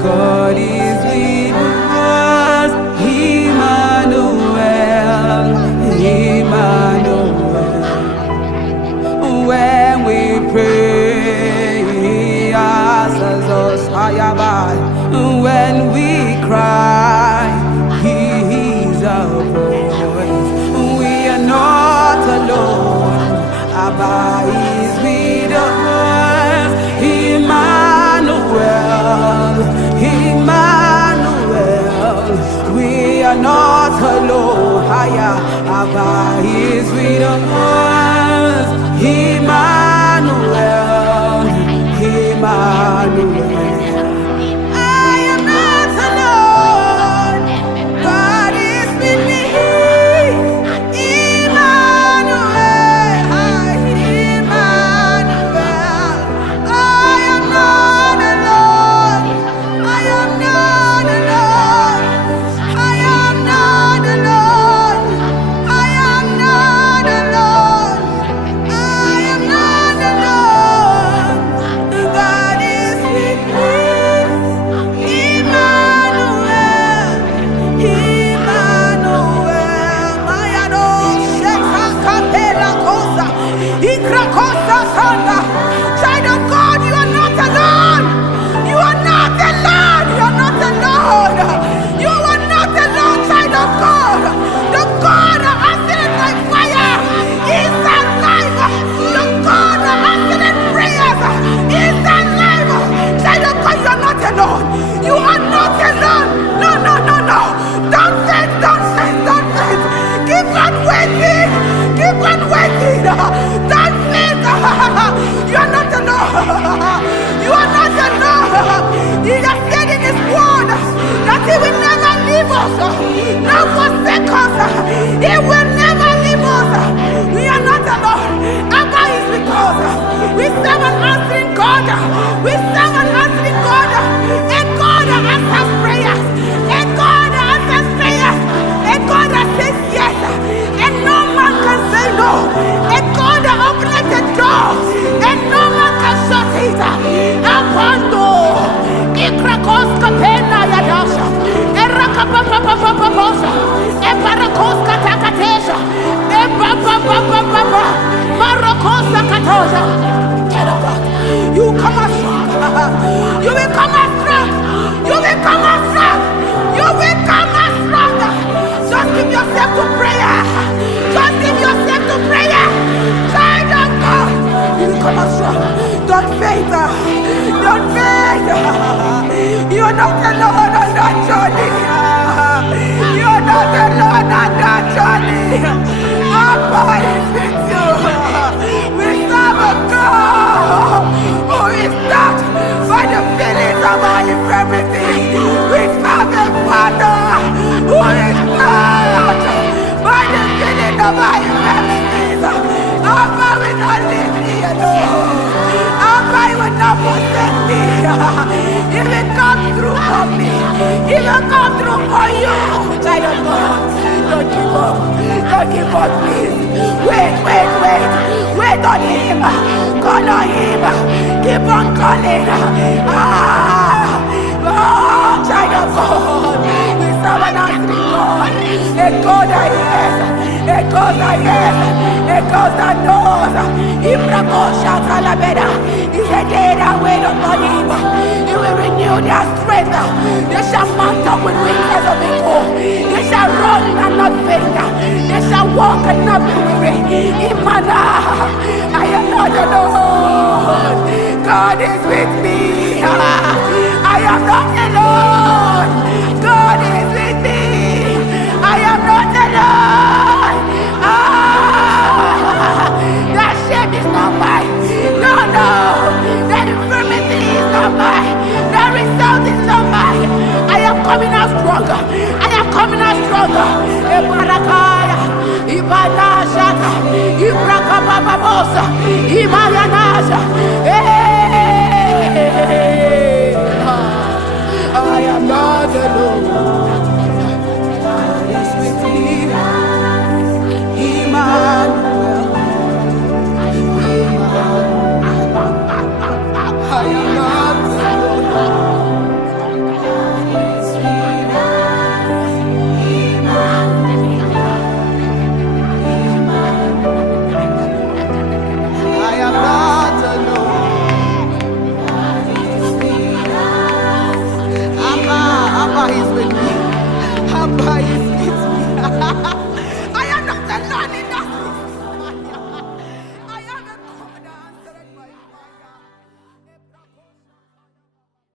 God is with us. Emmanuel, Emmanuel. When we pray, He answers us. When we cry, He hears our voice. We are not alone. Abba is with us. Emmanuel, Emmanuel. We are not alone. Abba is with us. Emmanuel, Emmanuel. I am not alone. God is with me. Emmanuel, Emmanuel. I am not alone. I am not alone. I am not alone. I am not alone. I am not alone. God is with me. Emmanuel, Emmanuel. Mayado sheka kapela kosa, ikra kosa sanda. Child of God, you are not alone. You are not alone. You are not alone. You are not alone, child of God. The God that answered by fire is alive. The God that answered prayers is alive. Child of God, you are not alone. You are not alone. No, no, no, no. Don't faint, don't faint, don't faint. Keep on waiting. Keep on waiting. Don't faint. You are not alone. You are not alone. He has said in His word that He will never leave us, nor forsake us. He will never leave us. We are not alone. Abba is with us. We serve an answering God. We serve an answering God. A God that answers prayers. A God that answers prayers. A God that says yes. And no man can say no. A God that opens the door. And no man can shut it. Apando. Ikrakos kapena yadasha. Erakapapapapapapasha. Eparakos katakatesha. Epapapapapapa. Marokos sakatosha. Get up. You come as strong. You will come as strong. You will come as strong. You will come as strong. Just give yourself to prayer. Just give yourself to prayer. Child of God, you will come as strong. Don't faint. Don't faint. You are not alone on that journey. You are not alone on that journey. Abba is with you. We serve a God who is not by the feelings of our infirmity. We serve a Father who is not by the feelings of our infirmities. Abba will not leave me alone. Abba will not forsake me. He will come through for me. He will come through for you. Child of God, don't give up. Don't give up, please. Wait, wait, wait. Wait on Him. Call on Him. Keep on calling. Oh, child of God. We serve an answering God. A God that hears. A God that hears. A God that knows. Ibrahosha Salabeda. He said, they that wait upon Him, He will renew their strength. They shall mount up with wings as of eagle. They shall run and not faint. They shall walk and not be weary. Imana, I am not alone. God is with me. I am not alone. God is with me. I am not alone. That shame is not mine. No, no. That infirmity is not mine. That result is not mine. I am coming out stronger. I am coming out stronger. Ebarakaya, Ibanashaka, Ibrakabababosa, Imayanasha.